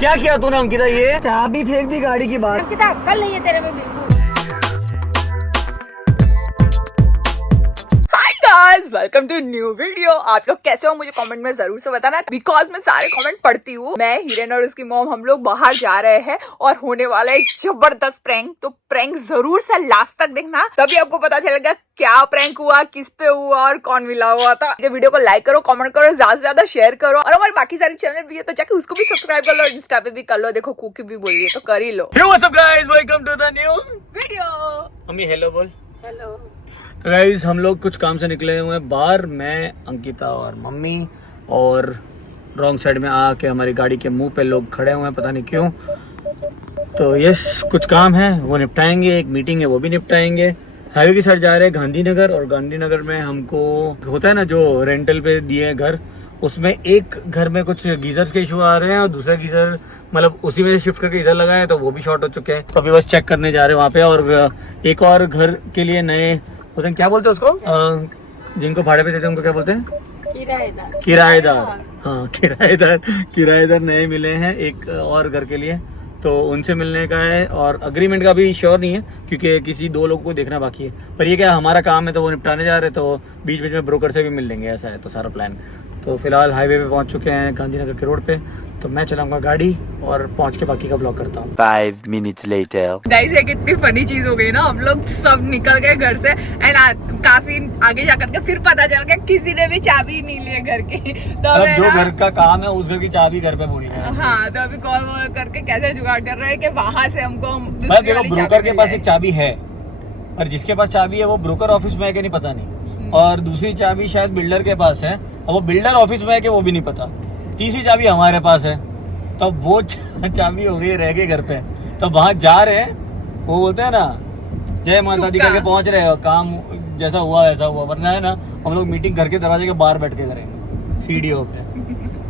क्या किया तूने अंकिता? ये चाबी फेंक दी गाड़ी की बात। अंकिता कल नहीं है तेरे में बिल्कुल। Welcome to new video. आप लोग कैसे हो मुझे कमेंट में जरूर से बताना, बिकॉज मैं सारे कमेंट पढ़ती हूँ। मैं हिरेन और उसकी मॉम हम लोग बाहर जा रहे हैं और होने वाला है एक जबरदस्त प्रैंक। तो प्रैंक जरूर से लास्ट तक देखना, तभी आपको पता चलेगा क्या प्रैंक हुआ, किस पे हुआ और कौन मिला हुआ था। ये वीडियो को लाइक करो, कमेंट करो, ज्यादा से ज्यादा शेयर करो। और हमारे बाकी सारे चैनल भी है तो जाके उसको भी सब्सक्राइब कर लो, इंस्टा पे भी कर लो। देखो कुकी भी बोल रही है तो कर ही लो। Hey, what's up guys? Welcome to the new video. Mummy hello बोल। हेलो। तो गाइज हम लोग कुछ काम से निकले हुए हैं बाहर, मैं, अंकिता और मम्मी। और रॉन्ग साइड में आके हमारी गाड़ी के मुंह पे लोग खड़े हुए हैं, पता नहीं क्यों। तो यस, कुछ काम है वो निपटाएंगे, एक मीटिंग है वो भी निपटाएंगे। हाईवे की साइड जा रहे हैं गांधीनगर, और गांधीनगर में हमको होता है ना जो रेंटल पे दिए हैं घर, उसमें एक घर में कुछ गीजर्स के इशू आ रहे हैं और दूसरा गीजर मतलब उसी में शिफ्ट करके इधर लगाए तो वो भी शॉर्ट हो चुके हैं। तो अभी बस चेक करने जा रहे हैं वहाँ पे। और एक और घर के लिए नए उसे क्या बोलते हैं उसको, जिनको भाड़े पे देते हैं उनको क्या बोलते हैं? किराएदार। हाँ, किराएदार नए मिले हैं एक और घर के लिए, तो उनसे मिलने का है। और अग्रीमेंट का भी श्योर नहीं है क्योंकि किसी दो लोगों को देखना बाकी है। पर ये क्या हमारा काम है तो वो निपटाने जा रहे हैं, तो बीच बीच में ब्रोकर से भी मिल लेंगे, ऐसा है तो सारा प्लान। तो फिलहाल हाईवे पे पहुंच चुके हैं गांधीनगर के रोड पे, तो मैं चलाऊंगा गाड़ी और पहुंच के बाकी का ब्लॉग करता हूँ। 5 minutes later. गाइस ये कितनी फनी चीज हो गई ना, हम लोग सब निकल गए घर से एंड काफी आगे जाकर के फिर पता चल गया किसी ने भी चाबी नहीं ली है घर की। तो अब जो घर का काम है उस घर की चाबी घर पे पूरी है। हाँ, तो अभी कॉल वॉल करके कैसे जुगाड़ कर रहे हैं कि वहां से हमको देखो ब्रोकर के पास एक चाबी है, पर जिसके पास चाबी है वो ब्रोकर ऑफिस में है कि नहीं पता नहीं, और दूसरी चाबी शायद बिल्डर के पास है और वो बिल्डर ऑफिस में है कि वो भी नहीं पता। तीसरी चाबी हमारे पास है, तो वो चाबी हो गई रह गई घर पे। तो वहां जा रहे हैं, वो बोलते हैं ना जय माता दी करके पहुंच रहे हैं, काम जैसा हुआ वैसा हुआ। वरना है ना हम लोग मीटिंग घर के दरवाजे के बाहर बैठ के करेंगे, सीढ़ियों पे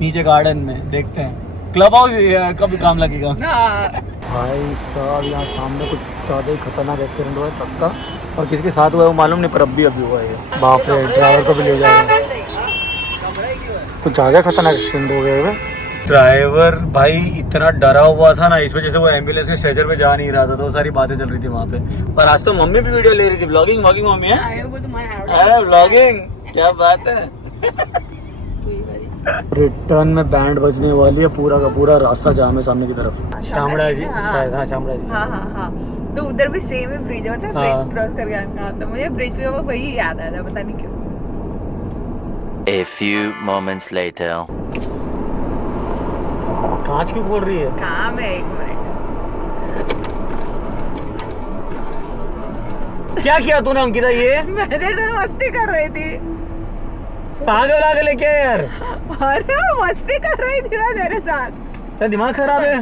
नीचे गार्डन में। देखते हैं क्लब हाउस कभी काम लगेगा। भाई साहब यहाँ सामने कुछ ज्यादा ही खतरनाक एक्सीडेंट हुआ है पक्का, और किसके साथ हुआ है वो मालूम नहीं, पर अभी हुआ है। बाप रे, ड्राइवर को भी ले जाएगा। कुछ ज्यादा खतरनाक एक्सीडेंट हो गया है। ड्राइवर भाई इतना डरा हुआ था ना, इस वजह से वो एम्बुलेंस के स्ट्रेचर पे जा नहीं रहा था, तो सारी बातें चल रही थी वहाँ पे। पर आज तो मम्मी भी वीडियो ले रही थी, ब्लॉगिंग मम्मी है। अरे ब्लॉगिंग क्या बात है। रिटर्न में बैंड बजने वाली है, पूरा का पूरा रास्ता जाम है सामने की तरफ। शामड़ा जी शायद, हाँ शामड़ा जी। हाँ। तो उधर भी सेम है ब्रिज, मतलब ब्रिज क्रॉस करके आना, तो मुझे ब्रिज पे वो वही याद आया था, पता नहीं क्यों। A few moments later. कांच क्यों खोल रही है? काम है, एक मिनट। क्या किया तूने अंकिता? ये मैं तेरे से मस्ती कर रही थी। पागल आगे लेके यार। अरे मस्ती कर रही थी मैं तेरे साथ। तेरा दिमाग खराब है?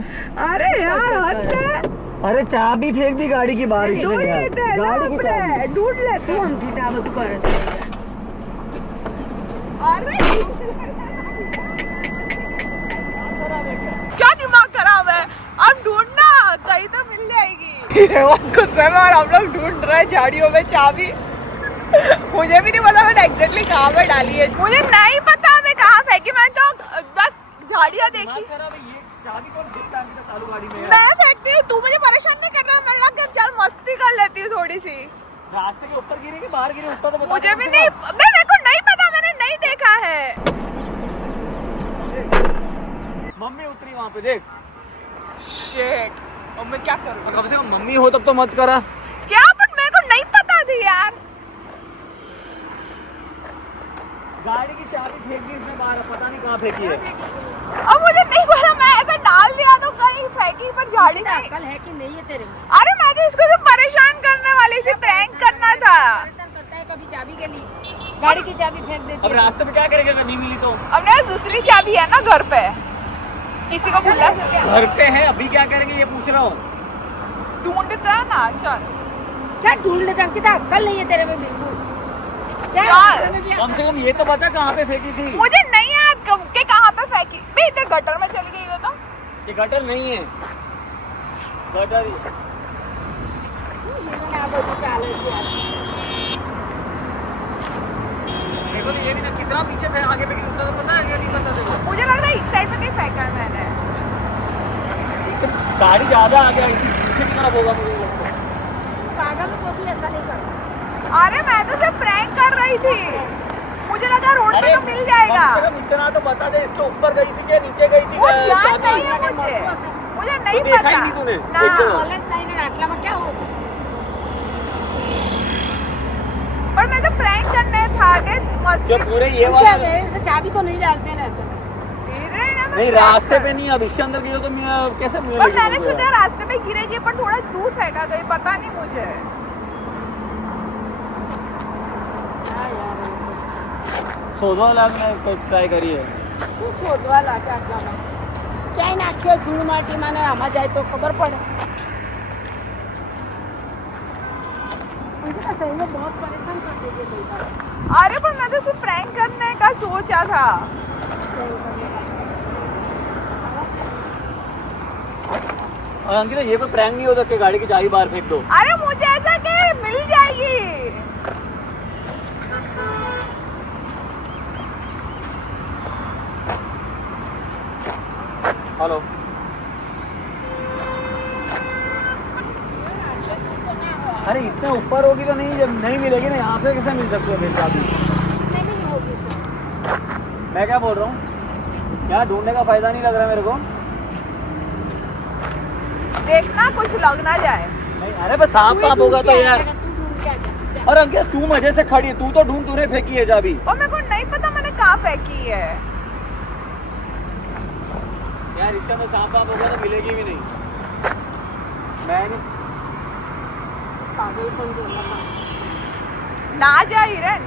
अरे यार हद है। अरे चाबी फेंक दी गाड़ी की बारिश में यार। गाड़ी की चाबी ढूंढ लेते हैं हम, किताब तू कर। अरे क्या दिमाग खराब है? अब ढूंढना कहीं तो मिल जाएगी। गुस्से में और हम लोग ढूंढ रहे हैं झाड़ियों में चाबी। मुझे भी नहीं पता मैंने एग्जैक्टली कहाँ पे डाली है, मुझे नहीं पता मैं कहाँ फेंकी। मैं तो बस झाड़ियाँ देखी। मैं फेंकती हूँ, तू मुझे परेशान नहीं कर रहा। मैं लग चल मस्ती कर लेती हूँ थोड़ी सी। रास्ते के ऊपर गिरी कि बाहर गिरी उत्तर तो बता। मुझे भी नहीं, मेरे को नहीं पता, मैंने नहीं देखा है। मम्मी उतरी वहाँ पे, देख। शिट, अब मैं क्या करूँ? कम से कम मम्मी हो तब तो मत करा। क्या? पर मेरे को नहीं पता थी यार। गाड़ी की चाबी फेंकी इसने बाहर, पता नहीं कहाँ फेंकी है। अब मुझे नहीं पता, मैं ऐसा डाल दिया तो कहीं फेंकी, पर झाड़ी में अकल है कि नहीं है तेरे में? अरे मैं तो इसको तो परेशान करने वाली थी, प्रैंक करना था। परेशान करता है कभी चाबी के लिए, गाड़ी की चाबी फेंक देती अब रास्ते में क्या करेंगे अगर नहीं मिली तो? अब मेरे दूसरी चाबी है ना घर पे, किसी को भूला। घर पे है, अभी क्या करेंगे ये पूछ रहा हूँ। ढूंढता है ना, चल। क्या ढूंढ लेते अंकिता? अकल नहीं है तेरे में बिल्कुल। कम से कम ये तो बता कहाँ पे फेंकी थी। मुझे नहीं याद कि कहाँ पे फेंकी। मैं इधर गटर में चली गई हो तो। ये गटर नहीं है, गटर ही। देखो तो ये भी ना कितना पीछे आगे पे, तो पता है या नहीं पता? देखो मुझे लग रहा है इस साइड पे कहीं फेंका है मैंने। गाड़ी ज्यादा आगे आई थी, पीछे की तरफ होगा मुझे लगता है। पागल तो भी ऐसा नहीं करता। अरे मैं तो सिर्फ प्रैंक कर रही थी, मुझे लगा रोड पे तो मिल जाएगा। कम से कम इतना तो बता दे, इसके ऊपर गई थी कि नीचे गई थी? वो याद चाबी? नहीं है मुझे नहीं देखा पता ही नहीं तूने? ना। एक तो- कॉलेज नहीं ना राखला में क्या होगा? पर मैं तो प्रैंक करने था कि मस्ती। क्या पूरे ये क्या वाला? है, ऐसे चाबी तो नहीं डालते ना ऐसे। गिरे ना, मैं नहीं, prank रास्ते कर- पे नहीं, अब इसके अंदर गिरे तो मैं कैसे मुझे पर लेके मैंने जाऊंगा सोचा यार? रास्ते में गिरेगी, पर थोड़ा दूर फेंका गई, पता नहीं मुझे। हाँ यार, सोचो वाला मैं ट्राई करी है। શું શોધવા લાગે આટલામાં? ક્યાંય નાખ્યો ધૂળ માટીમાં ને આમાં જાય તો ખબર પડે. मुझे तो सही में बहुत परेशान कर देते कई बार। अरे पर मैं तो सिर्फ प्रैंक करने का सोचा था। और अंकिता, ये कोई प्रैंक नहीं होता कि गाड़ी की चाबी बाहर फेंक दो। अरे मुझे ऐसा कि मिल जाएगी। हेलो, अरे इतने ऊपर होगी तो नहीं, जब नहीं मिलेगी ना यहाँ से कैसे मिल सकती है फिर चाबी? नहीं होगी सर। मैं क्या बोल रहा हूँ, यहाँ ढूंढने का फायदा नहीं लग रहा मेरे को। देखना कुछ लग ना जाए। नहीं, अरे बस सांप पाप होगा तो यार। तू ढूंढ के आ जा। और अंकिता, तू मजे से खड़ी है, तू तो ढूंढ, तूने फेंकी है चाबी। और मेरे को नहीं पता मैंने कहाँ फेंकी है। यार इसका तो सांप पाप होगा तो मिलेगी भी नहीं। मैं नहीं, पागलपन जो है ना। ना जा हिरन।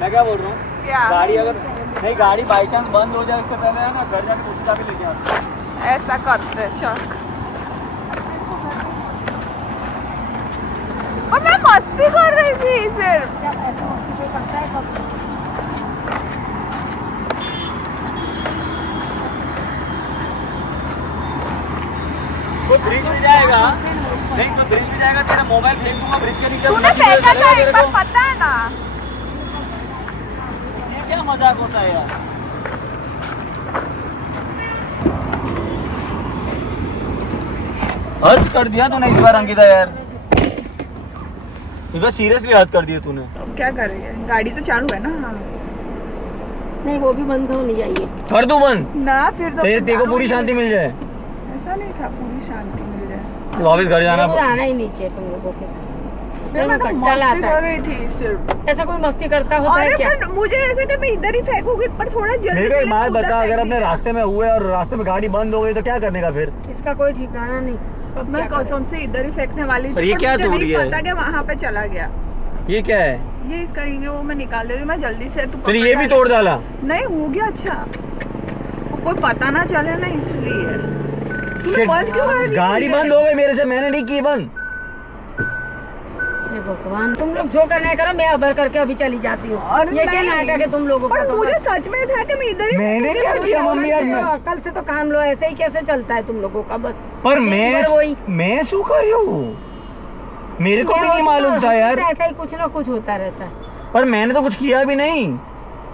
मैं क्या बोल रहा हूँ, क्या? गाड़ी अगर नहीं, गाड़ी बाई चांस बंद हो जाए उससे पहले है ना, घर जाके दूसरी चाबी लेके आते। ऐसा करते चल। और मैं मस्ती कर रही थी सिर्फ। क्या ऐसा मस्ती कोई करता है कब? वो ब्रिज मिल जाएगा, नहीं तो ब्रिज मिल जाएगा, तेरा मोबाइल फेंक दूंगा ब्रिज के नीचे। तूने उल्टा नीचे फेंका था चलेगा एक तेरे बार, को। पता है ना। ये क्या मजाक होता है यार? हद कर दिया तूने इस बार अंकिता यार, इस बार सीरियसली हद कर दिया तूने। अब क्या करेंगे, गाड़ी तो चालू है ना। नहीं, वो भी बंद होनी चाहिए। कर दूं बंद, ना फिर तो तेरे को पूरी शांति मिल जाए। ऐसा नहीं था, पूरी शांति मिल जाए। वापस घर जाना। मेरे को आना ही नहीं चाहिए तुम लोगों के साथ। मैं तो कट्टा मस्ती लाता कर है। रही थी सिर्फ। ऐसा कोई मस्ती करता होता है अरे क्या? पर मुझे ऐसा कि मैं इधर ही फेंकूंगी, पर थोड़ा जल्दी मेरे को एक से बात उधर बता, अगर फेंक अपने दिया। रास्ते में हुए और रास्ते में गाड़ी बंद हो गई तो क्या करने का फिर? इसका कोई ठिकाना नहीं। कब मैं क्या कसम से इधर ही फेंकने वाली पर थी, ये पर क्या मुझे तोड़ नहीं दिया है? पता कि वहाँ पे चला गया। ये क्या है? ये इसका रिंग है, वो मैं निकाल देती हूँ। मैं जल्दी से तू फिर पकड़ ये भी डाल। तोड़ डाला? नहीं हो गया। अच्छा, वो कोई पता ना चले ना, इसलिए तूने Shit, बंद क्यों कर दी? गाड़ी बंद हो गई मेरे से, मैंने नहीं की बंद। हे भगवान, तुम लोग जो करना है करो, मैं अबर करके अभी चली जाती हूँ। अरे ये क्या नहीं। नाटक है तुम लोगों का? पर तो मुझे बस। सच में था कि मैं इधर ही मैंने फेंकूंगी, क्या मुझे किया और मम्मी आज मैं? तो कल से तो काम लो, ऐसे ही कैसे चलता है तुम लोगों का? बस पर दिन भर वही। मैं शू कर रही हूँ, मेरे को भी नहीं मालूम था यार। ऐसा ही कुछ ना कुछ होता रहता है। पर मैंने तो कुछ किया भी नहीं।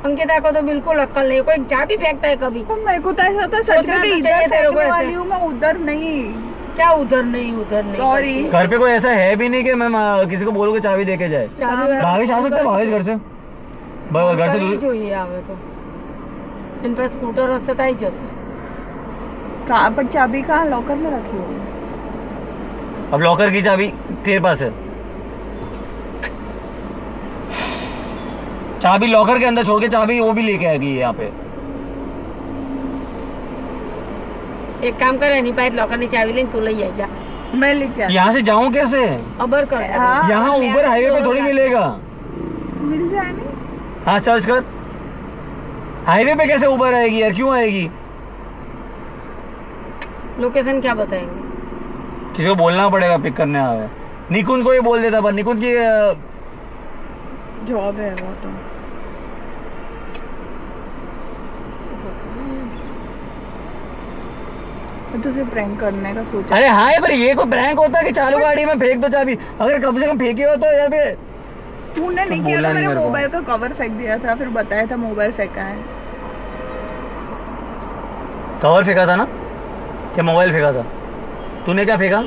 अंकिता को तो बिल्कुल अक्ल नहीं है, कोई चाबी फेंकता है कभी? तो मेरे को तो ऐसा था सच सोचना में कि तो इधर चाहिए तेरे को फेंकने ऐसे। वाली हूँ मैं, उधर नहीं। क्या उधर नहीं उधर नहीं? Sorry। घर पे कोई ऐसा है भी नहीं कि मैं किसी को बोलूँ कि चाबी दे के जाए। चाबी भावेश आ सकता है, भावेश घर से, घर से दूर। જોઈએ આવે તો इन पर स्कूटर हसे तो आई जैसे। कहाँ पर चाबी? कहाँ लॉकर में रखी हो? अब लॉकर की चाबी तेरे पास है? चाबी लॉकर के अंदर छोड़ के चाबी वो भी लेके आएगी यहाँ पे। एक काम करे, नहीं पाए लॉकर ની ચાવી લઈને તું લઈ આવી જા। मैं लेके आती। यहाँ से जाऊँ कैसे? अबर कर। हाँ, यहाँ ऊबर हाईवे पे थोड़ी मिलेगा। मिल जाए नहीं। हाँ सर्च कर, हाईवे पे कैसे ऊबर आएगी यार, क्यों आएगी? लोकेशन क्या बताएंगे? किसी को बोलना पड़ेगा पिक करने आवे। निकुंज को ही बोल देता, पर निकुंज की जॉब है वो तो। तुझे प्रैंक करने का सोचा। अरे हाँ, पर ये कोई प्रैंक होता है कि चालू गाड़ी में फेंक दो चाबी? अगर कम से कम फेंकी हो तो या फिर तूने नहीं किया बोला था, नहीं मेरे मेरे को। मोबाइल का कवर फेंक दिया था, फिर बताया था मोबाइल फेंका है। कवर फेंका था ना, क्या मोबाइल फेंका था? तूने क्या फेंका?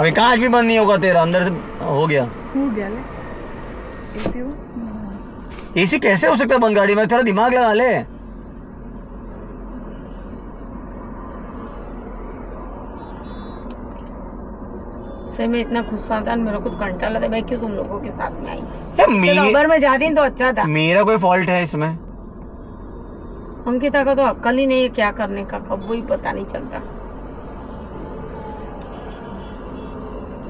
अभी कांच भी बंद नहीं होगा तेरा, अंदर से हो गया। एसी कैसे हो सकता है बंद गाड़ी में? थोड़ा दिमाग लगा ले। से मैं इतना गुस्सा था, मेरे को घंटा लगा, मैं क्यों तुम लोगों के साथ में आई? मेरा में जाती तो अच्छा था। मेरा कोई फॉल्ट है इसमें? अंकिता का तो अक्ल ही नहीं है क्या करने का, कब वही पता नहीं चलता।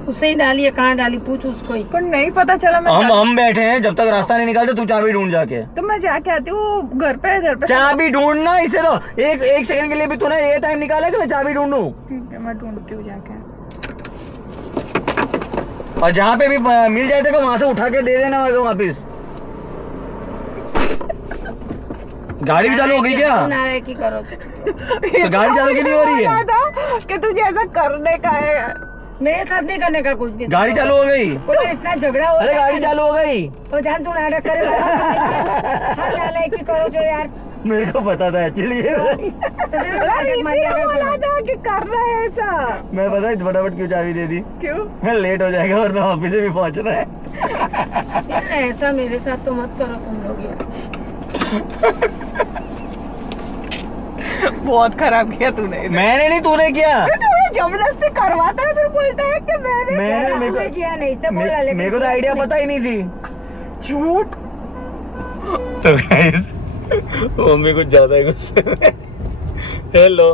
उससे ही डाली है, कहाँ डाली पूछ उसको ही। पर नहीं पता चला। मैं हम बैठे हैं, जब तक रास्ता नहीं निकालते तू चाबी ढूंढ जाके। तो मैं जाके आती हूँ घर पे चाबी ढूंढना इसे तो एक सेकंड के लिए भी तूने ये टाइम निकाला कि मैं चाबी ढूंढूं? ठीक है, मैं ढूंढती हूँ जाके। और जहाँ पे भी मिल जाए तो वहां से उठा के दे देना मेरे को वापिस। गाड़ी भी चालू हो गई क्या? की करो तो गाड़ी चालू क्यों नहीं हो रही है? कि तुझे ऐसा करने का है। मेरे साथ नहीं करने का कुछ भी। गाड़ी चालू हो गई। इतना झगड़ा हो। अरे गाड़ी चालू हो गई तो जान तू नाटक करे। की करो जो यार, मेरे को पता था एक्चुअली। कि कर रहा है ऐसा। मैं पता है फटाफट क्यों चाबी दे दी? क्यों? लेट हो जाएगा वरना ऑफिस भी पहुंच रहा है। ऐसा मेरे साथ तो मत करो तुम लोग यार। बहुत खराब किया तूने। मैंने नहीं, तूने किया। जबरदस्ती करवाता है फिर बोलता है कि मैंने किया नहीं से बोला, लेकिन मेरे को तो आइडिया पता ही नहीं थी। झूठ। तो गाइस मम्मी कुछ ज्यादा ही गुस्से में। हेलो,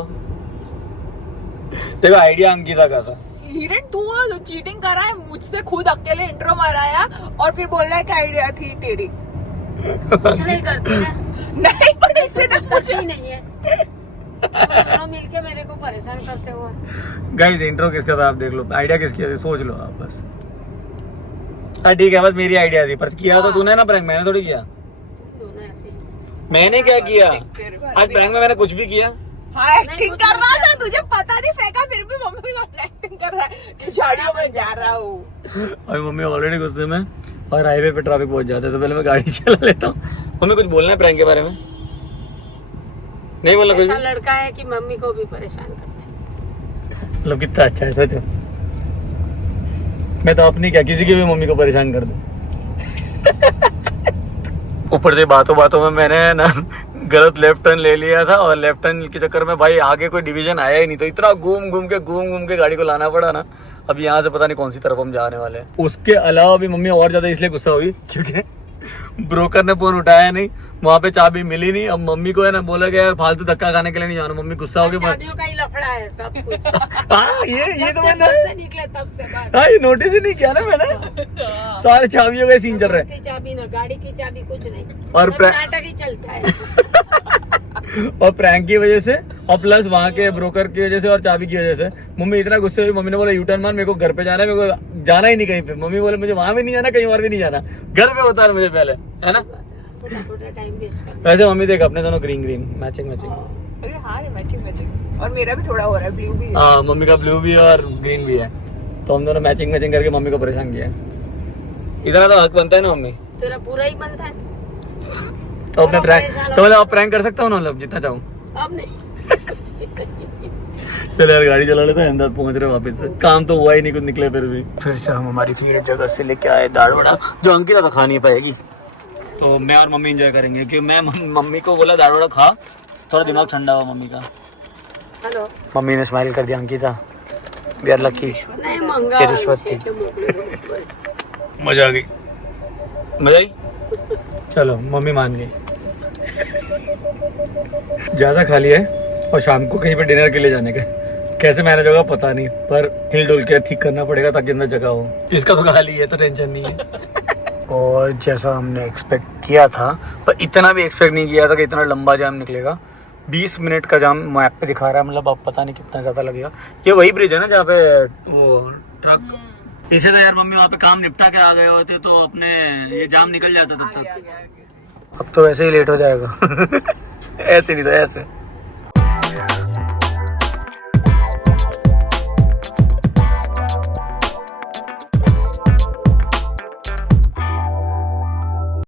देखो आइडिया अंकिता का था। हिरण तू चीटिंग कर रहा है मुझसे, खुद अकेले इंट्रो माराया और फिर बोल रहा है कि आइडिया थी तेरी। कुछ नहीं करती ना। नहीं पर इससे ना कुछ ही नहीं है। दोनों मिलके मेरे को परेशान करते हो। गाइस इंट्रो किसका था आप देख लो, आइडिया किसकी है सोच लो आप बस। हाँ ठीक है, बस मेरी आइडिया थी, पर किया तो तूने ना प्रैंक, मैंने थोड़ी किया। दोनों ऐसे ही। मैंने क्या किया आज प्रैंक में? मैंने कुछ भी किया? हाँ एक्टिंग कर रहा था, तुझे पता नहीं फेंका फिर भी मम्मी को एक्टिंग कर रहा है कि झाड़ियों में जा रहा हूँ। अभी मम्मी ऑलरेडी गुस्से में और हाईवे पे ट्रैफिक पहुंच जाता है, तो पहले मैं गाड़ी चला लेता हूँ। मम्मी कुछ बोलना है प्रैंक के बारे में? नहीं बोलना कुछ? ऐसा लड़का है कि मम्मी को भी परेशान करता है। मतलब कितना अच्छा है सोचो। मैं तो अपनी क्या किसी की भी मम्मी को परेशान कर दूं। ऊपर से बातों बातों में मैंने ना गलत लेफ्ट टर्न ले लिया था, और लेफ्ट टर्न के चक्कर में भाई आगे कोई डिवीजन आया ही नहीं, तो इतना घूम घूम के गाड़ी को लाना पड़ा ना। अब यहाँ से पता नहीं कौन सी तरफ हम जाने वाले हैं। उसके अलावा भी मम्मी और ज्यादा इसलिए गुस्सा हुई क्योंकि ब्रोकर ने फोन उठाया नहीं, वहाँ पे चाबी मिली नहीं। अब मम्मी को है ना बोला गया यार फालतू धक्का खाने के लिए नहीं जाना। मम्मी गुस्सा हो गई। चाबियों का ही लफड़ा है सब कुछ। हाँ ये तो मैंने निकले तब से बस। हाँ ये नोटिस ही नहीं किया ना मैंने। सारे चाबियों का सीन चल रहा है। चाबी ना गाड़ी की चाबी कुछ नहीं, और नाटक ही चलता है। और प्रैंक की वजह से और प्लस वहाँ के ब्रोकर की वजह से और चाबी की वजह से मम्मी इतना गुस्से हुई। मम्मी ने बोला यू टर्न मार, मेरे को घर पे जाना है, मेरे को जाना ही नहीं कहीं पे। मम्मी बोले मुझे वहाँ भी नहीं जाना, कहीं और भी नहीं जाना, घर पे होता है मुझे पहले, है ना। थोड़ा टाइम वेस्ट कर। वैसे मम्मी देख अपने दोनों ग्रीन मैचिंग। अरे हाँ मैचिंग और मेरा भी थोड़ा हो रहा है, ब्लू भी है। हाँ मम्मी का ब्लू भी है और ग्रीन भी है, तो हम दोनों मैचिंग करके मम्मी को परेशान किया। इतना तो हक बनता है ना मम्मी। तेरा पूरा ही बनता है तो अपने प्रैंक तो मतलब प्रैंक कर सकता हूँ ना, मतलब जितना चाहूँ। अब नहीं। चलो यार गाड़ी चला लेते हैं, अहमदाबाद पहुंच रहे वापस से। काम तो हुआ ही नहीं, कुछ निकले फिर भी। फिर से हम हमारी फेवरेट जगह से लेके आए दाल वड़ा, जो अंकिता तो खा नहीं पाएगी, तो मैं और मम्मी एंजॉय करेंगे। क्योंकि मैं मम्मी को बोला दाल वड़ा खा, थोड़ा दिमाग ठंडा हुआ मम्मी का। हेलो, मम्मी ने स्माइल कर दिया। Ankita we are lucky. नहीं मंगा रिश्वत थी। मजा आ गई, मजा आई। चलो मम्मी मान गई। ज्यादा खा लिया है और शाम को कहीं पे डिनर के लिए जाने का। कैसे मैनेज होगा पता नहीं, पर हिल डुल के ठीक करना पड़ेगा ताकि अंदर जगह हो। इसका तो खा ली है तो टेंशन नहीं है। और जैसा हमने एक्सपेक्ट किया था, पर इतना भी एक्सपेक्ट नहीं किया था कि इतना लंबा जाम निकलेगा। 20 मिनट का जाम मैप पे दिखा रहा है, मतलब अब पता नहीं कितना ज्यादा लगेगा। ये वही ब्रिज है ना जहाँ पे वो ट्रक। इसे तो यार मम्मी वहाँ पे काम निपटा के आ गए होते तो अपने ये जाम निकल जाता तब तक। अब तो वैसे ही लेट हो जाएगा। ऐसे नहीं था ऐसे।